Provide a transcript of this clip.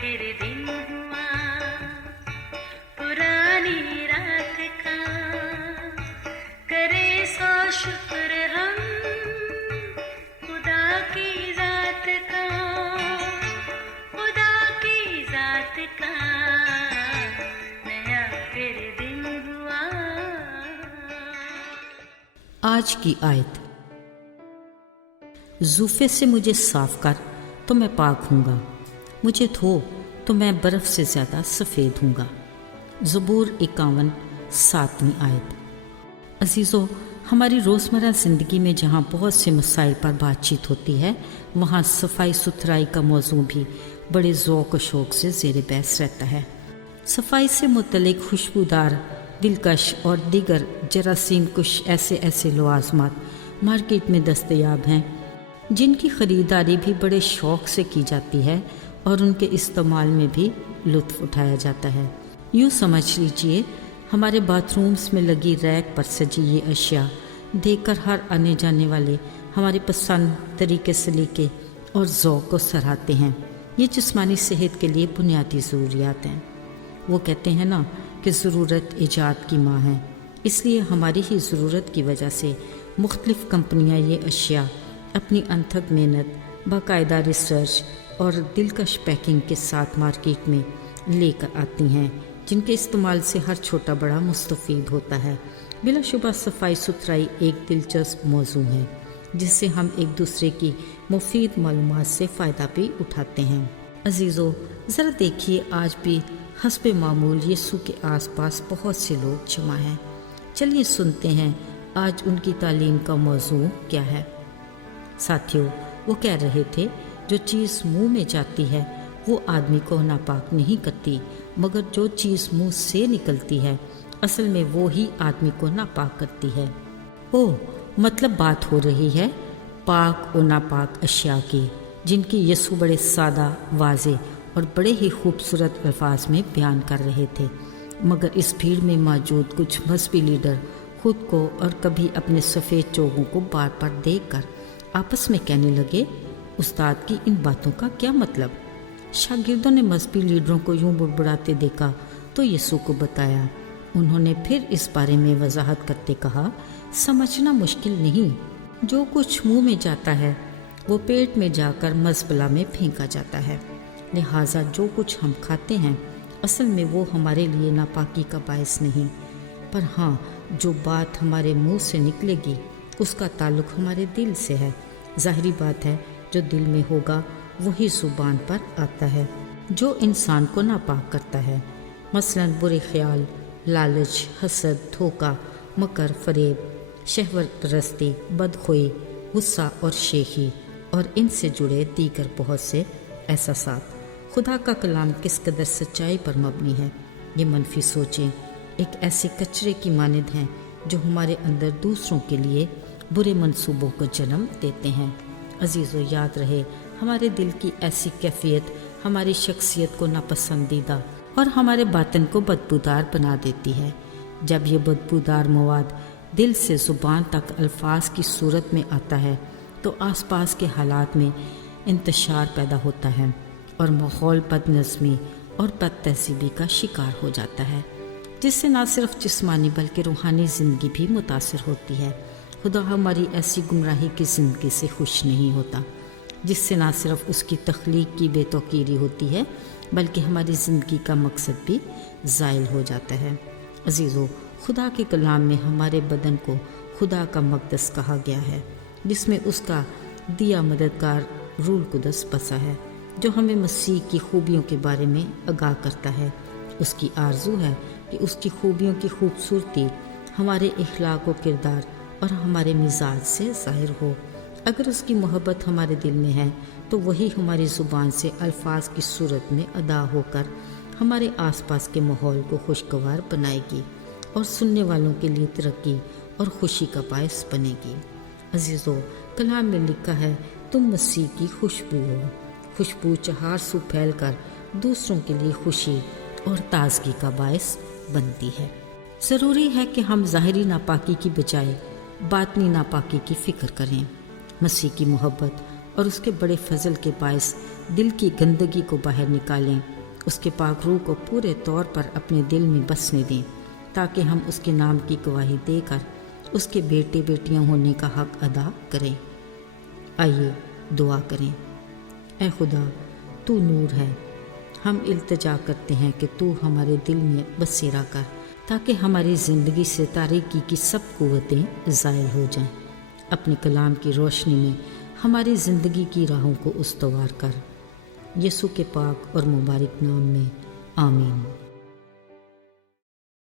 फिर दिन हुआ पुरानी रात का, करे सो शुक्र हम खुदा की जात का, खुदा की जात का, नया फिर दिन हुआ। आज की आयत, ज़ूफ़े से मुझे साफ कर तो मैं पाक हूँगा, मुझे धो तो मैं बर्फ़ से ज़्यादा सफ़ेद हूँगा। ज़बूर 51 7वीं आयत। अज़ीज़ों, हमारी रोज़मर्रा ज़िंदगी में जहाँ बहुत से मसाइल पर बातचीत होती है, वहाँ सफाई सुथराई का मौजू भी बड़े ज़ौक़ व शौक़ से ज़ेर बहस रहता है। सफाई से मुतल्लिक़ खुशबूदार, दिलकश और दीगर जरासीम कुछ ऐसे लवाज़मात मार्केट में दस्तयाब हैं जिनकी ख़रीदारी भी बड़े शौक़ से की जाती है और उनके इस्तेमाल में भी लुत्फ़ उठाया जाता है। यूँ समझ लीजिए, हमारे बाथरूम्स में लगी रैक पर सजी ये अशिया देखकर हर आने जाने वाले हमारी पसंद, तरीके सलीके और ज़ौक़ को सराहते हैं। ये जिस्मानी सेहत के लिए बुनियादी ज़रूरियात हैं। वो कहते हैं ना कि ज़रूरत ईजाद की माँ है, इसलिए हमारी ही ज़रूरत की वजह से मुख्तलिफ़ कंपनियाँ ये अशिया अपनी अनथक मेहनत, बाकायदा रिसर्च और दिलकश पैकिंग के साथ मार्केट में लेकर आती हैं, जिनके इस्तेमाल से हर छोटा बड़ा मुस्तफ़ीद होता है। बिलाशुबा सफाई सुथराई एक दिलचस्प मौजू है जिससे हम एक दूसरे की मुफीद मालूमात से फ़ायदा भी उठाते हैं। अज़ीज़ों, ज़रा देखिए, आज भी हस्बे मामूल यीशु के आसपास बहुत से लोग जमा हैं। चलिए सुनते हैं आज उनकी तालीम का मौजू क्या है। साथियों, वो कह रहे थे, जो चीज़ मुंह में जाती है वो आदमी को नापाक नहीं करती, मगर जो चीज़ मुंह से निकलती है असल में वो ही आदमी को नापाक करती है। ओह, मतलब बात हो रही है पाक और नापाक अशिया की, जिनकी यीशु बड़े सादा, वाज़े और बड़े ही खूबसूरत अल्फाज में बयान कर रहे थे। मगर इस भीड़ में मौजूद कुछ मजहबी लीडर खुद को और कभी अपने सफ़ेद चोगों को बार बार देखकर आपस में कहने लगे, उस्ताद की इन बातों का क्या मतलब। शागिर्दों ने मजहबी लीडरों को यूं बुड़बुड़ाते देखा तो यीशु को बताया। उन्होंने फिर इस बारे में वजाहत करते कहा, समझना मुश्किल नहीं, जो कुछ मुंह में जाता है वो पेट में जाकर मज़बला में फेंका जाता है। लिहाजा जो कुछ हम खाते हैं असल में वो हमारे लिए नापाकी का बायस नहीं, पर हाँ, जो बात हमारे मुंह से निकलेगी उसका ताल्लुक़ हमारे दिल से है। ज़ाहिरी बात है, जो दिल में होगा वही ज़ुबान पर आता है। जो इंसान को नापाक करता है, मसलन बुरे ख्याल, लालच, हसद, धोखा, मकर, फरेब, शहवत परस्ती, बदखोई, गुस्सा और शेखी और इनसे जुड़े दीगर बहुत से एहसासात। खुदा का कलाम किस कदर सच्चाई पर मबनी है। ये मनफी सोचें एक ऐसे कचरे की मानद हैं जो हमारे अंदर दूसरों के लिए बुरे मंसूबों को जन्म देते हैं। अजीज़ों, याद रहे, हमारे दिल की ऐसी कैफियत हमारी शख्सियत को नापसंदीदा और हमारे बातन को बदबूदार बना देती है। जब ये बदबूदार मवाद दिल से ज़ुबान तक अल्फाज की सूरत में आता है तो आसपास के हालात में इंतशार पैदा होता है और माहौल बदनज़मी और बदतहज़ीबी का शिकार हो जाता है, जिससे न सिर्फ जिस्मानी बल्कि रूहानी ज़िंदगी भी मुतासर होती है। खुदा हमारी ऐसी गुमराही की ज़िंदगी से खुश नहीं होता, जिससे न सिर्फ उसकी तख्लीक की बेतौकीरी होती है बल्कि हमारी ज़िंदगी का मकसद भी ज़ाइल हो जाता है। अज़ीज़ों, खुदा के कलाम में हमारे बदन को खुदा का मक़दस कहा गया है, जिसमें उसका दिया मददगार रूह कुदस बसा है, जो हमें मसीह की खूबियों के बारे में आगाह करता है। उसकी आरज़ू है कि उसकी खूबियों की खूबसूरती हमारे इखलाक व किरदार और हमारे मिजाज से ज़ाहिर हो। अगर उसकी मोहब्बत हमारे दिल में है तो वही हमारी ज़ुबान से अल्फाज की सूरत में अदा होकर हमारे आसपास के माहौल को खुशगवार बनाएगी और सुनने वालों के लिए तरक्की और खुशी का बायस बनेगी। अजीज़ों, कलाम में लिखा है, तुम मसीह की खुशबू हो। खुशबू चहार सू फैल कर दूसरों के लिए खुशी और ताजगी का बायस बनती है। ज़रूरी है कि हम ज़ाहिरी नापाकी की बजाय बातनी नापाकी की फ़िक्र करें। मसीह की मोहब्बत اور اس کے بڑے فضل کے باعث دل کی گندگی کو باہر نکالیں، اس کے پاک روح کو پورے طور پر اپنے دل میں بسنے دیں، تاکہ ہم اس کے نام کی گواہی دے کر اس کے بیٹے بیٹیاں ہونے کا حق ادا کریں۔ آئیے دعا کریں۔ اے خدا، تو نور ہے، ہم التجا کرتے ہیں کہ تو ہمارے دل میں بسیرا کر، تاکہ ہماری زندگی سے تاریکی کی سب قوتیں زائل ہو جائیں۔ اپنے کلام کی روشنی میں ہماری زندگی کی راہوں کو استوار کر، یسوع کے پاک اور مبارک نام میں، آمین۔